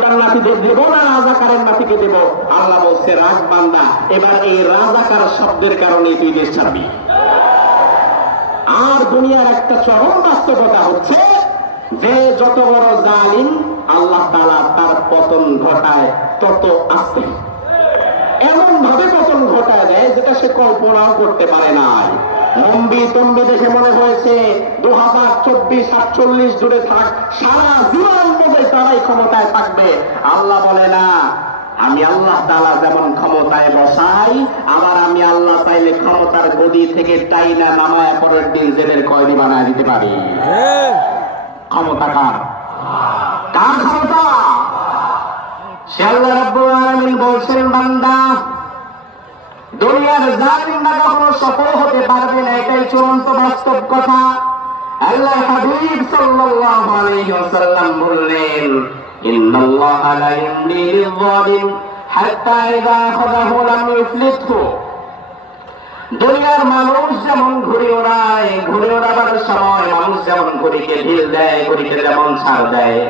ওটার নাতিদের দেব না রাজাকারের নাতিকে দেব? আল্লাহ বলছে, রাগ বান্দা, এবার এই রাজাকার শব্দের কারণে তুই দেশ ছাড়বি। আর দুনিয়ার একটা চরম বাস্তবতা হচ্ছে যে যত বড় জালিম আল্লাহ তাআলা তার পতন ঘটায় তত আস্তে, এমন ভাবে পতন ঘটায় দেয় যেটা সে কল্পনাও করতে পারে নাই। লম্বি তম্বি দেখে মনে হয়েছে 2024-48 জুড়ে থাক, সারা জীবন মধ্যে তারাই ক্ষমতায় থাকবে। আল্লাহ বলে না, আমি আল্লাহ তাআলা যেমন ক্ষমতায় বসাই, আবার আমি আল্লাহ চাইলে ক্ষমতার গদি থেকে টাইনা নামায় পরের দিন জেলের কয়েদি বানায় দিতে পারি। ক্ষমতা কার? কার ক্ষমতা? সে আল্লাহ রাব্বুল আলামিন বলছেন, বান্দা, দুনিয়ার জালিমরা কখনো সফল হতে পারবে না, এটাই চূড়ান্ত বাস্তব কথা। আল্লাহ হাবিব সাল্লাল্লাহু আলাইহি ওয়াসাল্লাম বললেন, ইন্নাল্লাহা লা ইউমলি লিয-যালিম হাত্তা ইযা আখাযাহু লাম ইফলিতহু। দুনিয়ার মানুষ যেমন ঘুরে ওড়ায়, ঘুরে ওড়াবার সময় মানুষ যেমন ঘুড়িকে ঢিল দেয়, ঘুড়িকে যেমন ছাড় দেয়,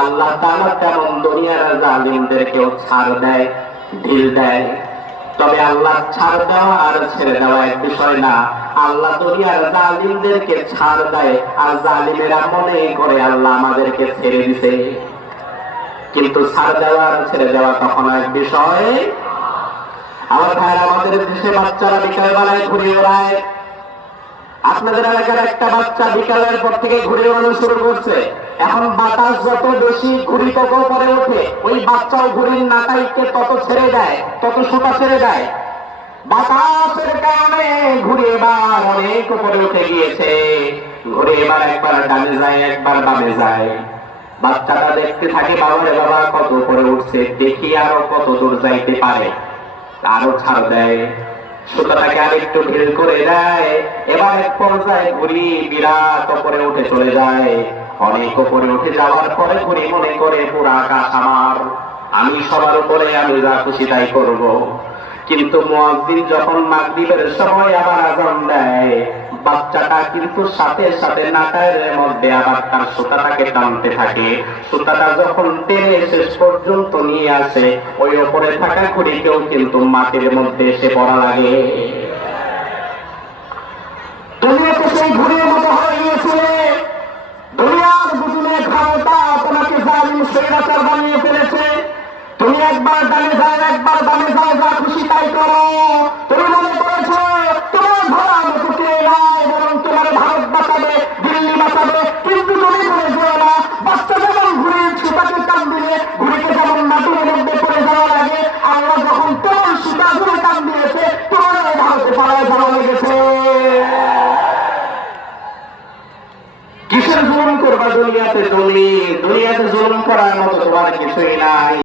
আল্লাহ তাআলা তেমন দুনিয়ার জালিমদেরকেও ছাড় দেয়, ঢিল দেয়। তবে আল্লাহ ছাড় দেওয়া আর ছেড়ে দেওয়া এক বিষয় না। আল্লাহ দুনিয়ার জালিমদেরকে ছাড় দেয়, আর জালিমেরা মনে করে আল্লাহ আমাদেরকে ছেড়ে দিছে। কিন্তু ছাড় দেওয়া আর ছেড়ে দেওয়া কখনো এক বিষয়। আমার ভাইরা, আমাদের দেশে বাচ্চারা বিকাল বেলায় ঘুরে ওড়ায়। আপনাদের এলাকার একটা বাচ্চা বিকালের পর থেকে ঘুরে ওড়ানো শুরু করছে। এখন বাতাস যত বেশি ঘুড়ি তত পরে ওঠে, ওই বাচ্চাও ঘুড়ির নাটাইকে তত ছেড়ে দেয়, তত সুতা ছেড়ে দেয়। বাতাসের কারণে ঘুড়ি এবার অনেক উপরে উঠে গিয়েছে। ঘুড়ি এবার একবার ডানে যায়, একবার বামে যায়। বাচ্চাটা দেখতে থাকে, বাবারে বাবা কত উপরে উঠছে, দেখি আরো কত দূর যাইতে পারে। আরো ছাড় দেয়, সুতাটাকে আর একটু ঢিল করে দেয়। এবার এক পর্যায়ে ঘুড়ি বিরাট উপরে উঠে চলে যায়। অনেক উপরে উঠে যাওয়ার পরে ঘুড়ি মনে করে পুরা আকাশ আমার, আমি সবার উপরে, আমি যা খুশি তাই করব। কিন্তু মুয়াজ্জিন যখন মাগরিবের সময় আবার আযান দেয়, বাচ্চাটা কিন্তু সাথে সাথে নাটারের মধ্যে আবার তার সুতাটাকে টানতে থাকে। সুতাটা যখন টেনে শেষ পর্যন্ত নিয়ে আসে, ওই উপরে থাকা ঘুড়িকেও কিন্তু মাটির মধ্যে এসে পড়া লাগে। তুমি তো সেই ঘুড়ির মতো হয়ে গিয়েছিলে। দুনিয়ার বুঝুনে ক্ষমতা তোমাকে জালিম স্বৈরাচার বানিয়ে ফেলেছে। তুমি একবার ডানে যাও, একবার বামে যাও, যা খুশি তাই করো। তুমি মনে করেছো তোমার ধরা মতো কে নাই, বরং তোমার ভারত বাঁচাবে, দিল্লি বাঁচাবে। কিন্তু তুমি করে যেও না। বাচ্চা যেমন ঘুড়ির সুতাকে টান দিলে ঘুড়িকে যেমন মাটির মধ্যে পড়ে যাওয়া লাগে, আল্লাহ যখন তেমন সুতা ঘুরে টান দিয়েছে, তোমার ওই ভারতে পাড়ায় যাওয়া লেগেছে। কিসের জুলুম করবা দুনিয়াতে? তুমি দুনিয়াতে জুলুম করার মতো তোমার কিছুই নাই।